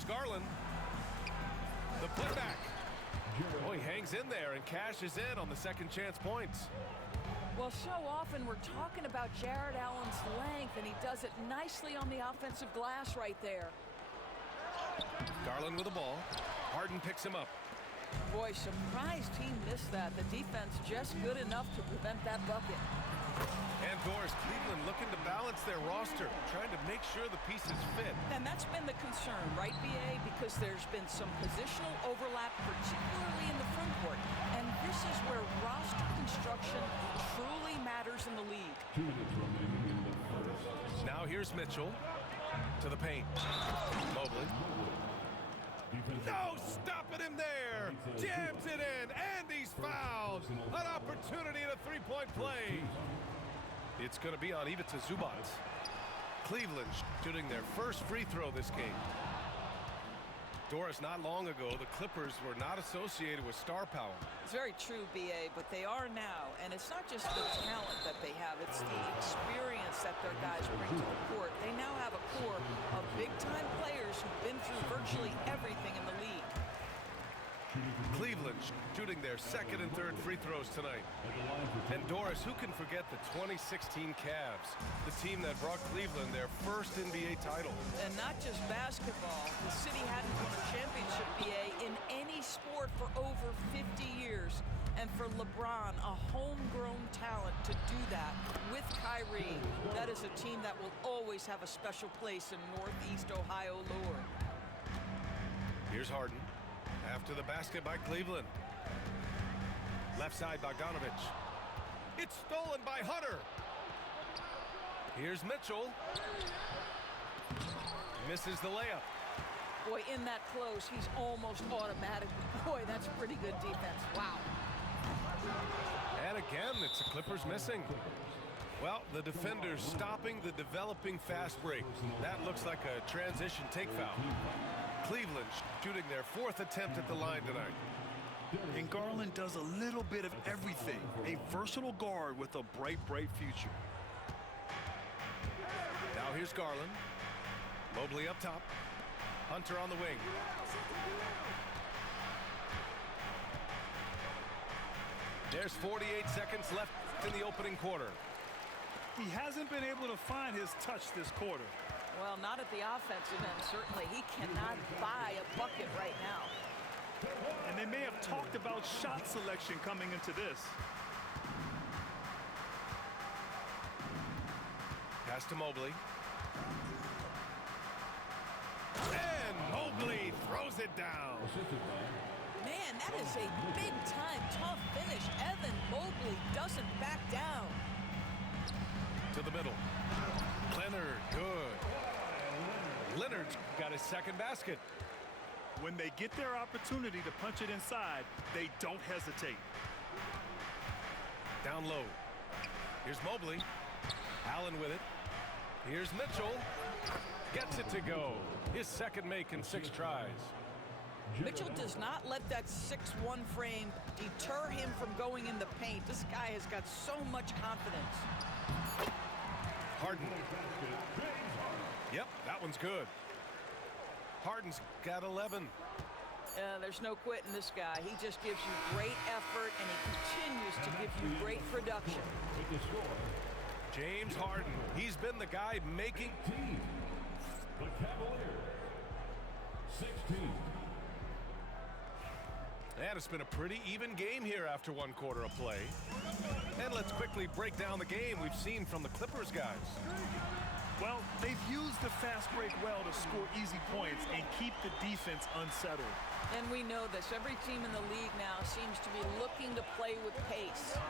Here's Garland. The putback. Oh, he hangs in there and cashes in on the second chance points. Well, so often we're talking about Jarrett Allen's length, and he does it nicely on the offensive glass right there. Garland with the ball. Harden picks him up. Boy, surprised he missed that. The defense just good enough to prevent that bucket. And Doris, Cleveland looking to balance their roster, trying to make sure the pieces fit. And that's been the concern, right, B.A.? Because there's been some positional overlap, particularly in the front court. And this is where roster construction truly matters in the league. 2 minutes remaining in the first. Now here's Mitchell to the paint. Mobley. No, stopping him there. Jams it in, and he's fouled. An opportunity in a three-point play. It's going to be on Ivica Zubac. Cleveland shooting their first free throw this game. Doris, not long ago, the Clippers were not associated with star power. It's very true, B.A., but they are now. And it's not just the talent that they have. It's the experience that their guys bring to the court. They now have a core of big-time players who've been through virtually everything in the league. Cleveland shooting their second and third free throws tonight. And Doris, who can forget the 2016 Cavs, the team that brought Cleveland their first NBA title? And not just basketball. The city hadn't won a championship, B.A., in any sport for over 50 years. And for LeBron, a homegrown talent, to do that with Kyrie, that is a team that will always have a special place in Northeast Ohio lore. Here's Harden. After the basket by Cleveland. Left side, Bogdanovic. It's stolen by Hunter. Here's Mitchell. Misses the layup. Boy, in that close, he's almost automatic. Boy, that's pretty good defense. Wow. And again, it's the Clippers missing. Well, the defenders stopping the developing fast break. That looks like a transition take foul. Cleveland shooting their fourth attempt at the line tonight. And Garland does a little bit of everything. A versatile guard with a bright future. Now here's Garland. Mobley up top. Hunter on the wing. There's 48 seconds left in the opening quarter. He hasn't been able to find his touch this quarter. Well, not at the offensive end, certainly. He cannot buy a bucket right now. And they may have talked about shot selection coming into this. Pass to Mobley. And Mobley throws it down. Man, that is a big-time tough finish. Evan Mobley doesn't back down. To the middle. Leonard, good. Leonard's got his second basket. When they get their opportunity to punch it inside, they don't hesitate. Down low. Here's Mobley. Allen with it. Here's Mitchell. Gets it to go. His second make in 6 tries. Mitchell does not let that 6'1" frame deter him from going in the paint. This guy has got so much confidence. Harden. Yep, that one's good. Harden's got 11. There's no quitting this guy. He just gives you great effort, and he continues to give you great production. James Harden. He's been the guy making. The Cavaliers, 16. And it's been a pretty even game here after one quarter of play. And let's quickly break down the game we've seen from the Clippers guys. Well, they've used the fast break well to score easy points and keep the defense unsettled. And we know this. Every team in the league now seems to be looking to play with pace.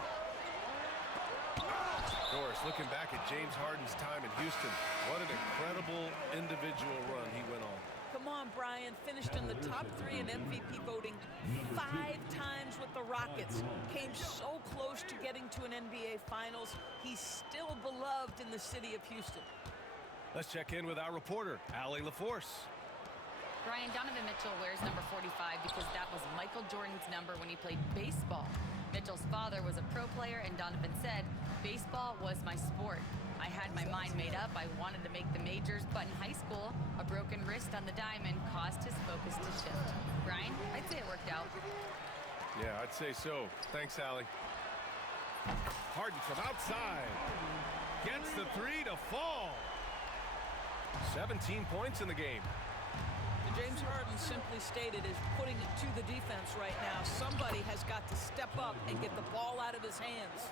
Doris, looking back at James Harden's time in Houston, what an incredible individual run he went on. Come on, Brian. Finished in the top 3 in MVP voting 5 times with the Rockets. Came so close to getting to an NBA Finals. He's still beloved in the city of Houston. Let's check in with our reporter, Allie LaForce. Brian, Donovan Mitchell wears number 45 because that was Michael Jordan's number when he played baseball. Mitchell's father was a pro player, and Donovan said, "Baseball was my sport. I had my mind made up. I wanted to make the majors, but in high school, a broken wrist on the diamond caused his focus to shift." Brian, I'd say it worked out. Yeah, I'd say so. Thanks, Allie. Harden from outside. Gets the three to fall. 17 points in the game. James Harden simply stated is putting it to the defense right now. Somebody has got to step up and get the ball out of his hands.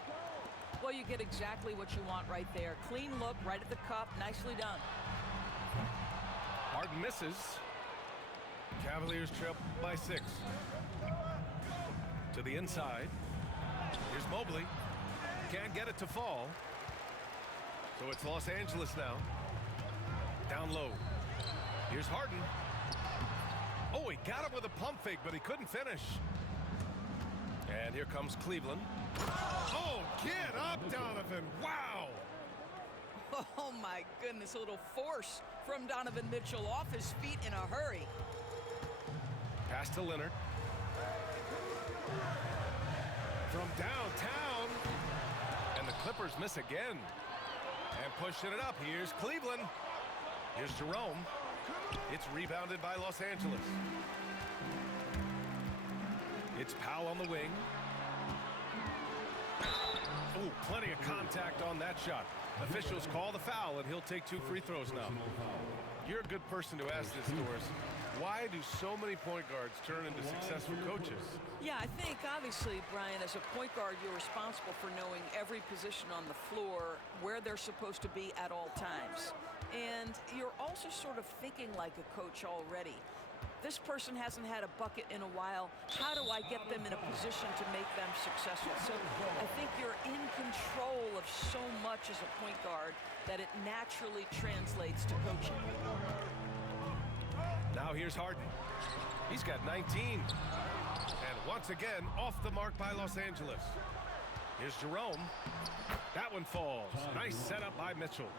Well, you get exactly what you want right there. Clean look right at the cup. Nicely done. Harden misses. Cavaliers trail by 6. To the inside. Here's Mobley. Can't get it to fall. So it's Los Angeles now. Down low. Here's Harden. Oh, he got him with a pump fake, but he couldn't finish. And here comes Cleveland. Oh, get up, Donovan. Wow. Oh, my goodness. A little force from Donovan Mitchell off his feet in a hurry. Pass to Leonard. From downtown. And the Clippers miss again. And pushing it up. Here's Cleveland. Here's Jerome. It's rebounded by Los Angeles. It's Powell on the wing. Oh, plenty of contact on that shot. Officials call the foul, and he'll take 2 free throws now. You're a good person to ask this, Doris. Why do so many point guards turn into successful coaches? Yeah, I think obviously, Brian, as a point guard, you're responsible for knowing every position on the floor, where they're supposed to be at all times. And you're also sort of thinking like a coach already. This person hasn't had a bucket in a while. How do I get them in a position to make them successful? So I think you're in control of so much as a point guard that it naturally translates to coaching. Now here's Harden. He's got 19. And once again, off the mark by Los Angeles. Here's Jerome. That one falls. Nice setup by Mitchell.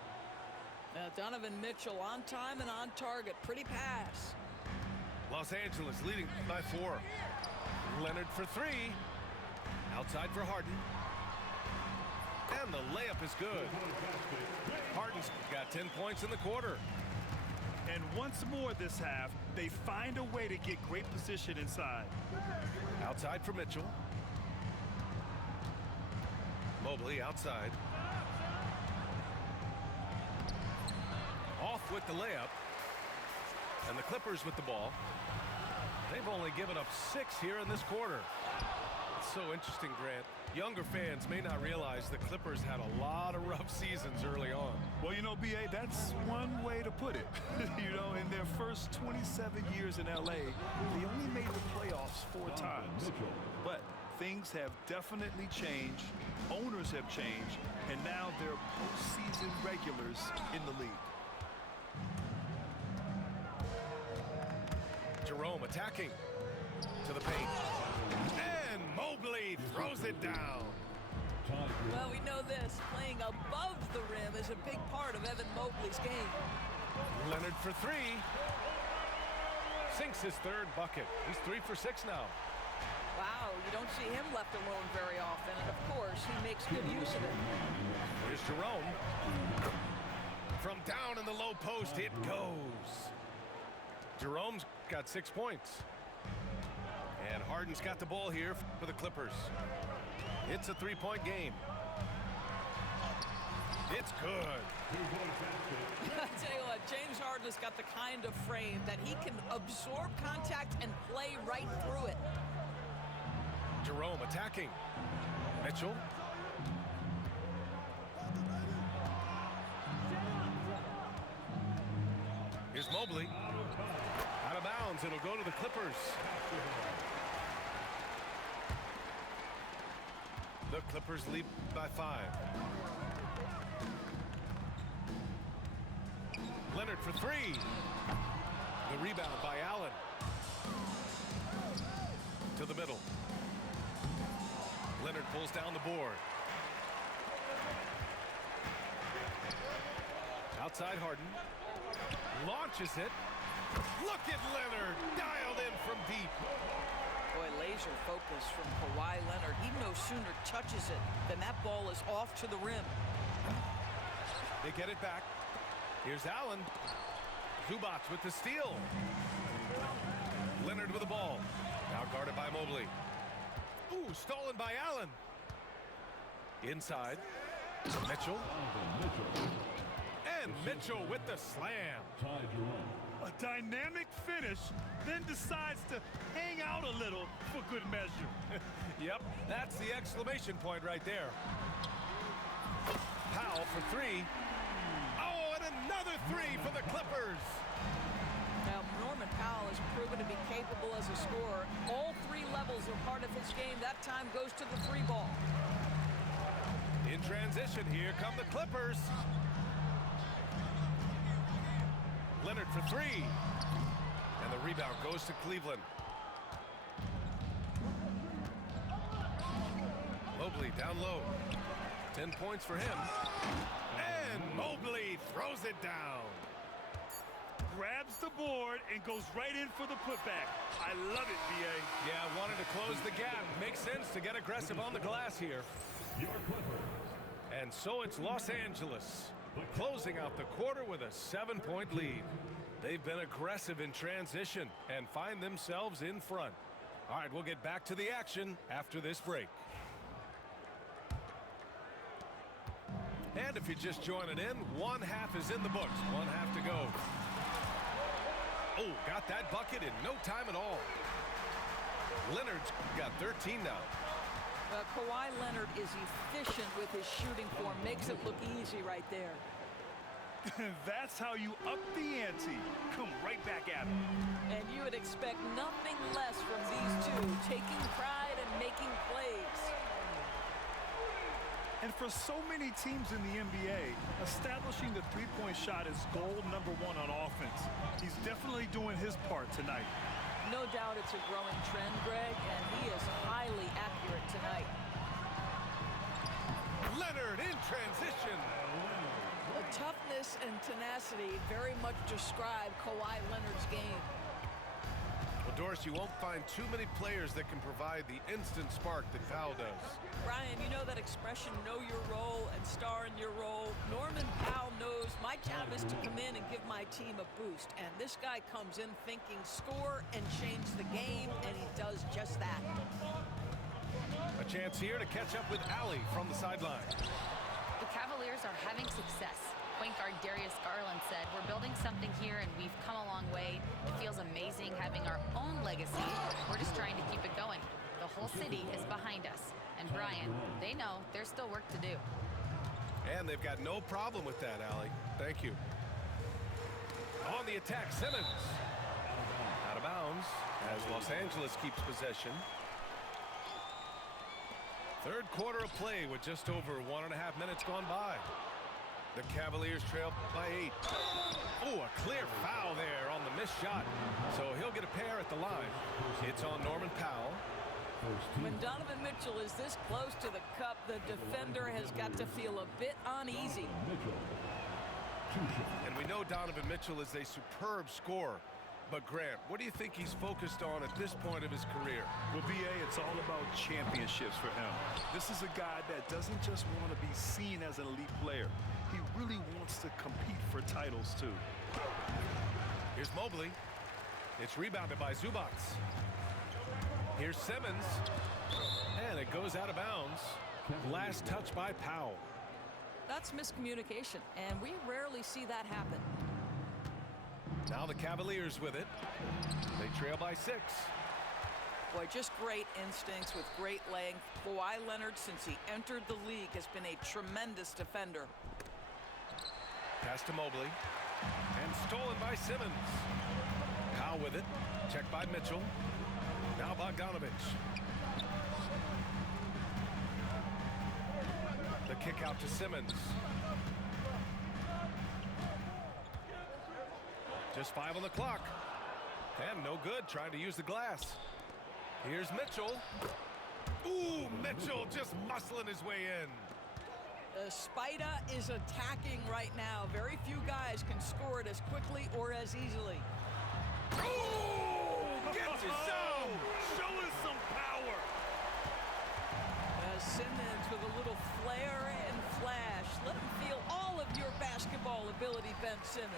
Now Donovan Mitchell on time and on target. Pretty pass. Los Angeles leading by 4. Leonard for 3. Outside for Harden. And the layup is good. Harden's got 10 points in the quarter. And once more this half, they find a way to get great position inside. Outside for Mitchell. Mobley outside. Off with the layup. And the Clippers with the ball. They've only given up 6 here in this quarter. It's so interesting, Grant. Younger fans may not realize the Clippers had a lot of rough seasons early on. Well, you know, B.A., that's one way to put it. You know, in their first 27 years in L.A., they only made the playoffs 4 times. But things have definitely changed. Owners have changed. And now they're postseason regulars in the league. Jerome attacking to the paint. And Mobley throws it down. Well, we know this. Playing above the rim is a big part of Evan Mobley's game. Leonard for 3. Sinks his 3rd bucket. He's 3 for 6 now. Wow, you don't see him left alone very often. And, of course, he makes good use of it. Here's Jerome. From down in the low post, it goes. Jerome's got 6 points. And Harden's got the ball here for the Clippers. It's a 3-point game. It's good. I tell you what, James Harden has got the kind of frame that he can absorb contact and play right through it. Jerome attacking. Mitchell. Here's Mobley. Out of bounds. It'll go to the Clippers. The Clippers lead by 5. Leonard for 3. The rebound by Allen. To the middle. Leonard pulls down the board. Outside Harden. Launches it. Look at Leonard. Dialed in from deep. Boy, laser focus from Kawhi Leonard. He no sooner touches it than that ball is off to the rim. They get it back. Here's Allen. Zubac with the steal. Leonard with the ball. Now guarded by Mobley. Ooh, stolen by Allen. Inside. Mitchell. And Mitchell with the slam. A dynamic finish, then decides to hang out a little for good measure. Yep, that's the exclamation point right there. Powell for three. Oh, and another three for the Clippers. Now, Norman Powell has proven to be capable as a scorer. All three levels are part of his game. That time goes to the three ball. In transition, here come the Clippers. Leonard for three. And the rebound goes to Cleveland. Mobley down low. 10 points for him. And Mobley throws it down. Grabs the board and goes right in for the putback. I love it, B.A. Yeah, wanted to close the gap. Makes sense to get aggressive on the glass here. And so it's Los Angeles closing out the quarter with a 7-point lead. They've been aggressive in transition and find themselves in front. All right, we'll get back to the action after this break. And if you're just joining in, one half is in the books. One half to go. Oh, got that bucket in no time at all. Leonard's got 13 now. Kawhi Leonard is efficient with his shooting form. Makes it look easy right there. That's how you up the ante. Come right back at him. And you would expect nothing less from these two, taking pride and making plays. And for so many teams in the NBA, establishing the three-point shot is goal number one on offense. He's definitely doing his part tonight. No doubt it's a growing trend, Greg, and he is highly accurate tonight. Leonard in transition. The toughness and tenacity very much describe Kawhi Leonard's game. Well, Doris, you won't find too many players that can provide the instant spark that Powell does. Brian, you know that expression, know your role and star in your role. Norman Powell knows my job is to come in and give my team a boost. And this guy comes in thinking score and change the game, and he does just that. A chance here to catch up with Allie from the sideline. The Cavaliers are having success. Point guard Darius Garland said, "We're building something here and we've come a long way. It feels amazing having our own legacy. We're just trying to keep it going. The whole city is behind us. And Brian, they know there's still work to do." And they've got no problem with that, Allie. Thank you. On the attack, Simmons. Out of bounds as Los Angeles keeps possession. Third quarter of play with just over 1.5 minutes gone by. The Cavaliers trail by 8. Oh, a clear foul there on the missed shot. So he'll get a pair at the line. It's on Norman Powell. When Donovan Mitchell is this close to the cup, the defender has got to feel a bit uneasy. And we know Donovan Mitchell is a superb scorer. But Grant, what do you think he's focused on at this point of his career? Well, B.A., it's all about championships for him. This is a guy that doesn't just want to be seen as an elite player. He really wants to compete for titles, too. Here's Mobley. It's rebounded by Zubac. Here's Simmons. And it goes out of bounds. Last touch by Powell. That's miscommunication, and we rarely see that happen. Now the Cavaliers with it. They trail by 6. Boy, just great instincts with great length. Kawhi Leonard, since he entered the league, has been a tremendous defender. Pass to Mobley. And stolen by Simmons. Powell with it. Checked by Mitchell. Now Bogdanovich. The kick out to Simmons. Just 5 on the clock. And no good, trying to use the glass. Here's Mitchell. Ooh, Mitchell just muscling his way in. Spida is attacking right now. Very few guys can score it as quickly or as easily. Ooh, gets his zone. Showing Ben Simmons.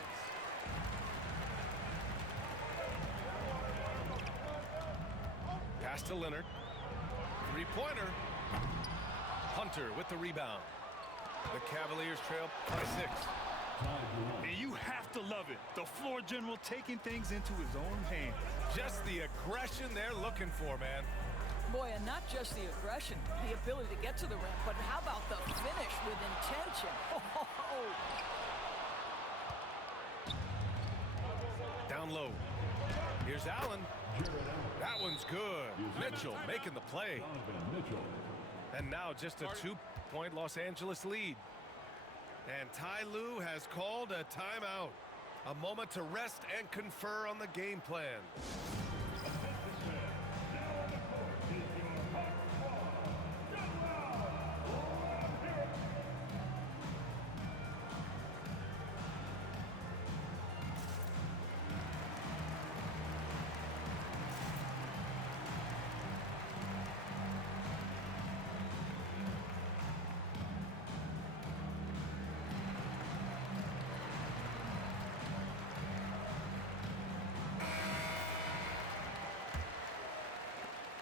Pass to Leonard. Three-pointer. Hunter with the rebound. The Cavaliers trail by 6. And you have to love it. The floor general taking things into his own hands. Just the aggression they're looking for, man. Boy, and not just the aggression, the ability to get to the rim, but how about the finish with intention? Down low. Here's Allen. That one's good. Mitchell making the play. Donovan Mitchell. And now just a 2-point Los Angeles lead. And Ty Lue has called a timeout. A moment to rest and confer on the game plan.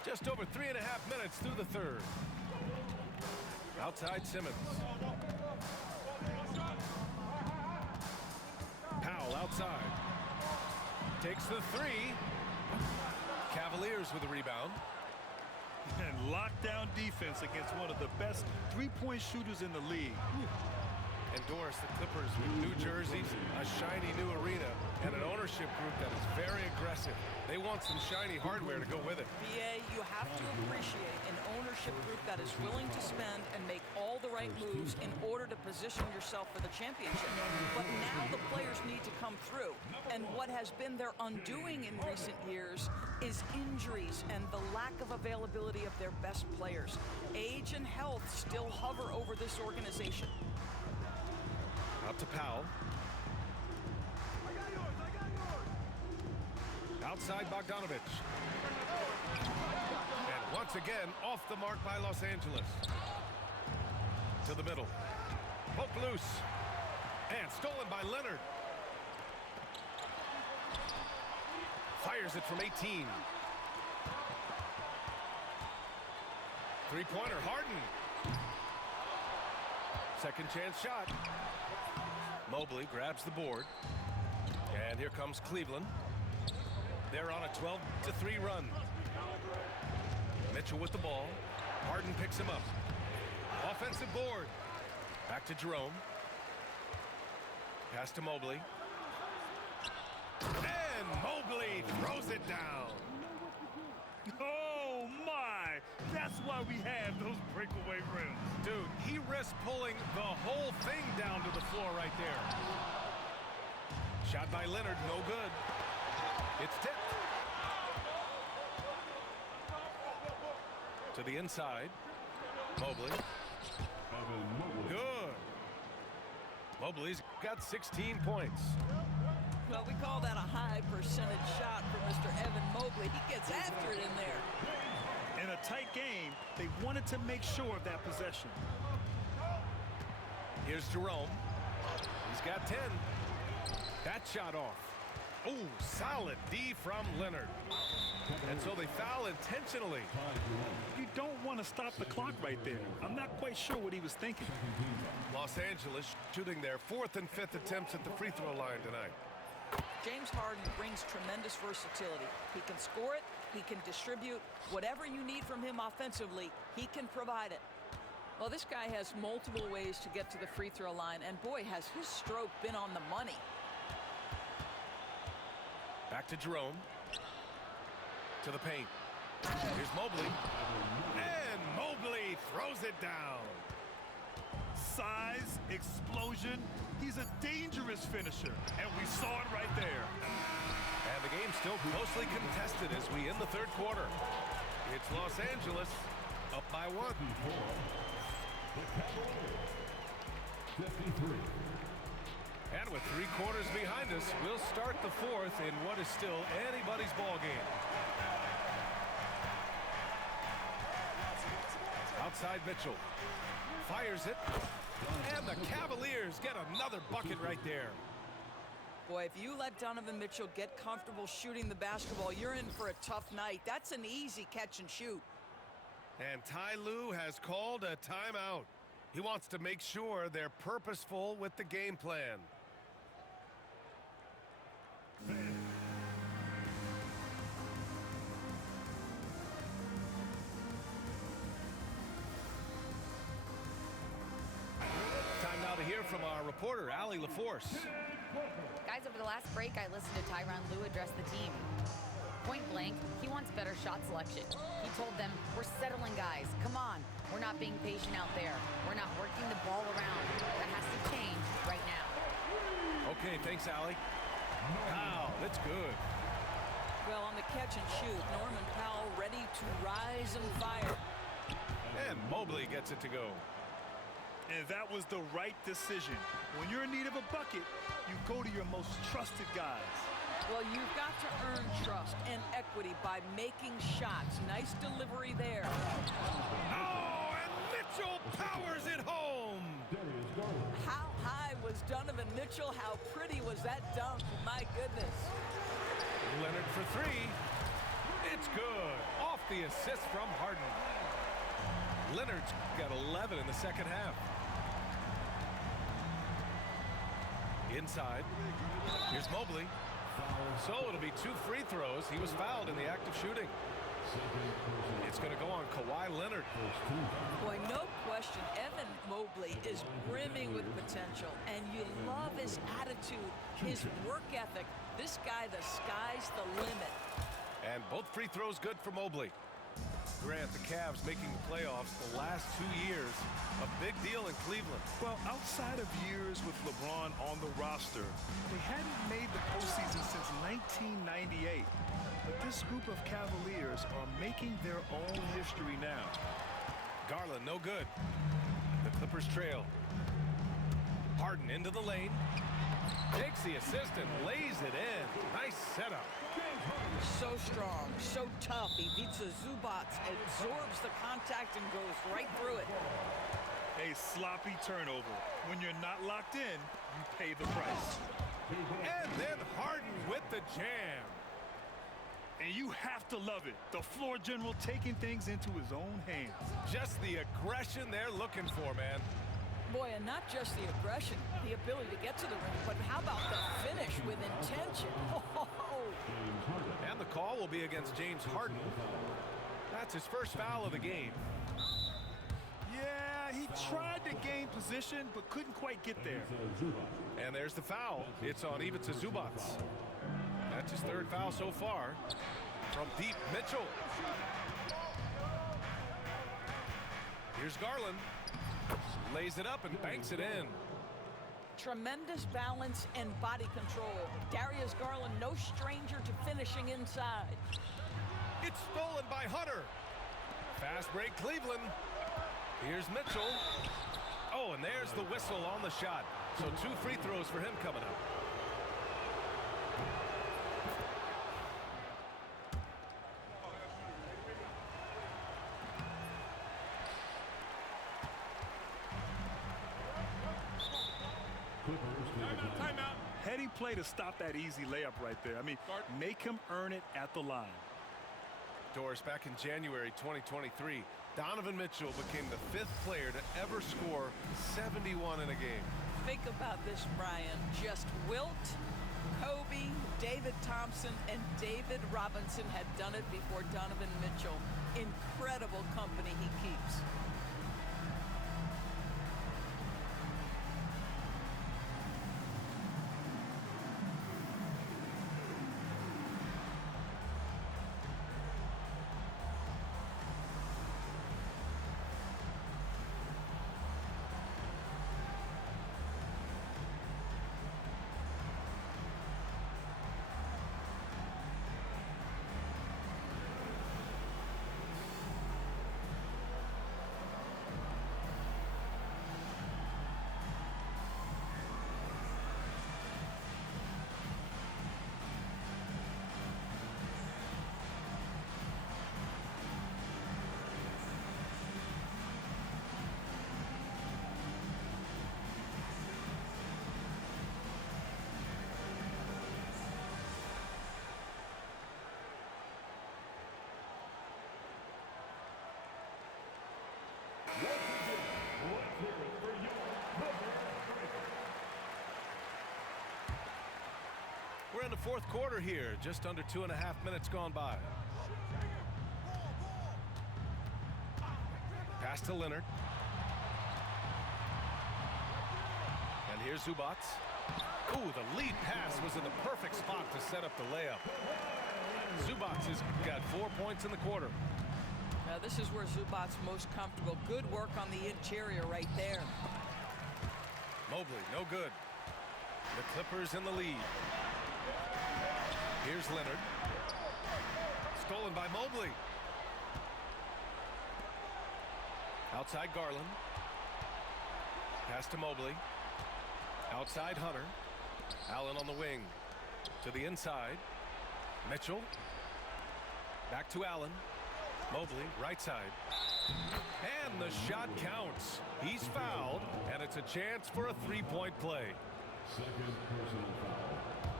Just over 3.5 minutes through the third. Outside Simmons. Powell outside. Takes the three. Cavaliers with the rebound. And lockdown defense against one of the best three-point shooters in the league. Endorse the Clippers with new jerseys, a shiny new arena, and an ownership group that is very aggressive. They want some shiny hardware to go with it. BA, you have to appreciate an ownership group that is willing to spend and make all the right moves in order to position yourself for the championship. But now the players need to come through. And what has been their undoing in recent years is injuries and the lack of availability of their best players. Age and health still hover over this organization. Out to Powell. Outside Bogdanovich. And once again, off the mark by Los Angeles. To the middle. Poke loose. And stolen by Leonard. Fires it from 18. Three-pointer, Harden. Second chance shot. Mobley grabs the board. And here comes Cleveland. They're on a 12-3 run. Mitchell with the ball. Harden picks him up. Offensive board. Back to Jerome. Pass to Mobley. And Mobley throws it down. Oh, my! That's why we have those breakaway rims. Dude, he risked pulling the whole thing down to the floor right there. Shot by Leonard, no good. It's tipped. To the inside. Mobley. Evan Mobley. Good. Mobley's got 16 points. Well, we call that a high percentage shot for Mr. Evan Mobley. He gets after it in there. In a tight game, they wanted to make sure of that possession. Here's Jerome. He's got 10. That shot off. Oh, solid D from Leonard. And so they foul intentionally. You don't want to stop the clock right there. I'm not quite sure what he was thinking. Los Angeles shooting their 4th and 5th attempts at the free throw line tonight. James Harden brings tremendous versatility. He can score it, he can distribute. Whatever you need from him offensively, he can provide it. Well, this guy has multiple ways to get to the free throw line, and boy, has his stroke been on the money. Back to Jerome. To the paint. Here's Mobley. And Mobley throws it down. Size, explosion. He's a dangerous finisher, and we saw it right there. And the game's still closely contested as we end the third quarter. It's Los Angeles up by 1. The Cavaliers. 53. And with 3 quarters behind us, we'll start the 4th in what is still anybody's ball game. Outside Mitchell. Fires it. And the Cavaliers get another bucket right there. Boy, if you let Donovan Mitchell get comfortable shooting the basketball, you're in for a tough night. That's an easy catch and shoot. And Ty Lue has called a timeout. He wants to make sure they're purposeful with the game plan. Time now to hear from our reporter, Allie LaForce. Guys, over the last break, I listened to Tyronn Lue address the team. Point blank, he wants better shot selection. He told them, we're settling, guys. Come on. We're not being patient out there. We're not working the ball around. That has to change right now. Okay, thanks, Allie. Wow, that's good. Well, on the catch and shoot, Norman Powell ready to rise and fire. And Mobley gets it to go. And that was the right decision. When you're in need of a bucket, you go to your most trusted guys. Well, you've got to earn trust and equity by making shots. Nice delivery there. Oh, and Mitchell powers it home. How high was Donovan Mitchell? How pretty was that dunk? My goodness. Leonard for three. It's good. Off the assist from Harden. Leonard's got 11 in the second half. Inside. Here's Mobley. So it'll be 2 free throws. He was fouled in the act of shooting. It's going to go on Kawhi Leonard. Boy, no question, Evan Mobley is brimming with potential, and you love his attitude, his work ethic. This guy, the sky's the limit. And both free throws good for Mobley. Grant, the Cavs making the playoffs the last 2 years. A big deal in Cleveland. Well, outside of years with LeBron on the roster, they hadn't made the postseason since 1998. But this group of Cavaliers are making their own history now. Garland, no good. The Clippers trail. Harden into the lane. Takes the assist and lays it in. Nice setup. So strong, so tough. Ivica Zubac absorbs the contact and goes right through it. A sloppy turnover. When you're not locked in, you pay the price. And then Harden with the jam. And you have to love it. The floor general taking things into his own hands. Just the aggression they're looking for, man. Boy, and not just the aggression, the ability to get to the rim, but how about the finish with intention? Oh. And the call will be against James Harden. That's his first foul of the game. Yeah, he tried to gain position, but couldn't quite get there. And there's the foul. It's on Ivica Zubac. That's his third foul so far. From deep, Mitchell. Here's Garland. Lays it up and banks it in. Tremendous balance and body control. Darius Garland, no stranger to finishing inside. It's stolen by Hunter. Fast break, Cleveland. Here's Mitchell. Oh, and there's the whistle on the shot. So 2 free throws for him coming up. Heady play to stop that easy layup right there. I mean, make him earn it at the line. Doris, back in January 2023, Donovan Mitchell became the 5th player to ever score 71 in a game. Think about this, Brian. Just Wilt, Kobe, David Thompson, and David Robinson had done it before Donovan Mitchell. Incredible company he keeps. Let's hear it for your cover striker. We're in the fourth quarter here. Just under 2.5 minutes gone by. Pass to Leonard. And here's Zubats. Ooh, the lead pass was in the perfect spot to set up the layup. Zubats has got 4 points in the quarter. Now this is where Zubats most comfortable. Good work on the interior right there. Mobley, no good. The Clippers in the lead. Here's Leonard. Stolen by Mobley. Outside Garland. Pass to Mobley. Outside Hunter. Allen on the wing. To the inside. Mitchell. Back to Allen. Mobley, right side. And the shot counts. He's fouled, and it's a chance for a three-point play. Second personal foul.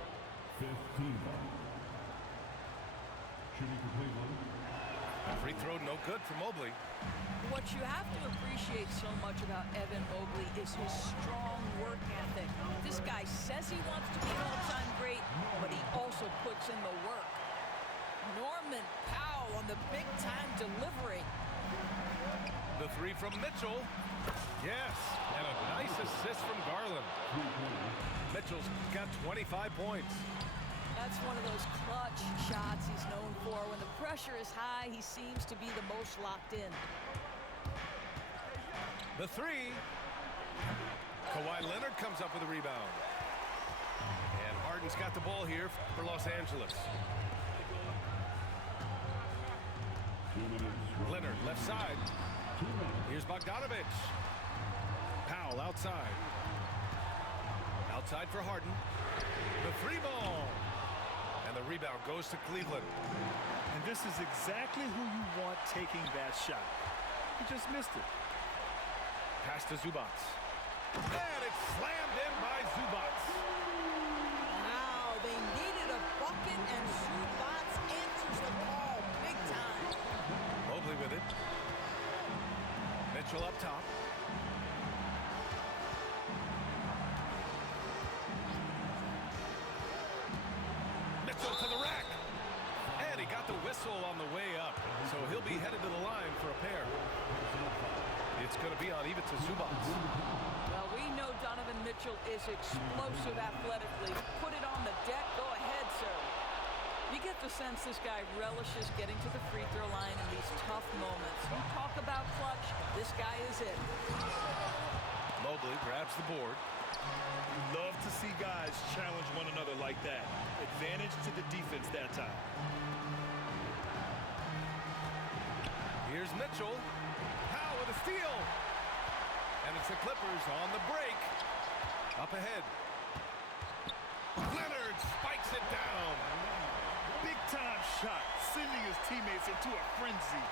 15. Shooting for Cleveland. Free throw no good for Mobley. What you have to appreciate so much about Evan Mobley is his strong work ethic. This guy says he wants to be an all-time great, but he also puts in the work. Norman Powell on the big-time delivery. The three from Mitchell. Yes, and a nice assist from Garland. Mitchell's got 25 points. That's one of those clutch shots he's known for. When the pressure is high, he seems to be the most locked in. The three. Kawhi Leonard comes up with a rebound. And Harden's got the ball here for Los Angeles. 2 minutes. Leonard, left side. Here's Bogdanovich. Powell outside. Outside for Harden. The three ball. And the rebound goes to Cleveland. And this is exactly who you want taking that shot. He just missed it. Pass to Zubats. And it's slammed in by Zubats. Wow, they needed a bucket, and Zubats answers the call big time. Mobley with it. Mitchell up top. Mitchell to the rack. And he got the whistle on the way up. So he'll be headed to the line for a pair. It's going to be on Ivica Zubats. Well, we know Donovan Mitchell is explosive athletically. Put it on the deck. Go ahead, sir. You get the sense this guy relishes getting to the free throw line in these tough moments. You talk about clutch, this guy is it. Mobley grabs the board. Love to see guys challenge one another like that. Advantage to the defense that time. Here's Mitchell. Powell with a steal. And it's the Clippers on the break. Up ahead. Leonard spikes it down. Big-time shot, sending his teammates into a frenzy.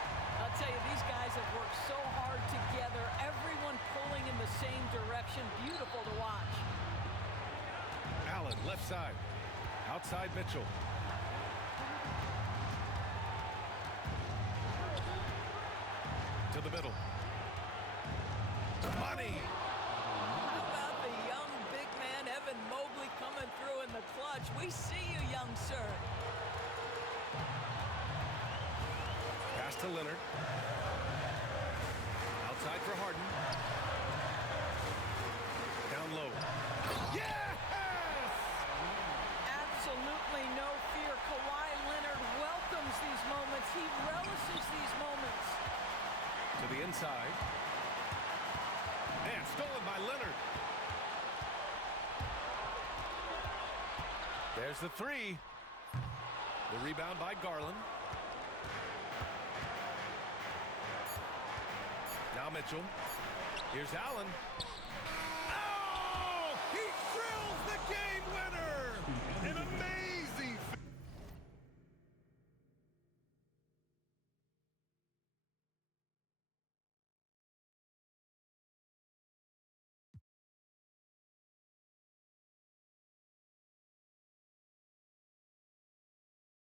I'll tell you, these guys have worked so hard together. Everyone pulling in the same direction. Beautiful to watch. Allen, left side. Outside Mitchell. To the middle. Money. How about the young big man, Evan Mobley, coming through in the clutch? We see you, young sir. Pass to Leonard. Outside for Harden. Down low. Yes! Absolutely no fear. Kawhi Leonard welcomes these moments. He relishes these moments. To the inside. And stolen by Leonard. There's the three. The rebound by Garland. Now Mitchell. Here's Allen. Oh! He drills the game winner!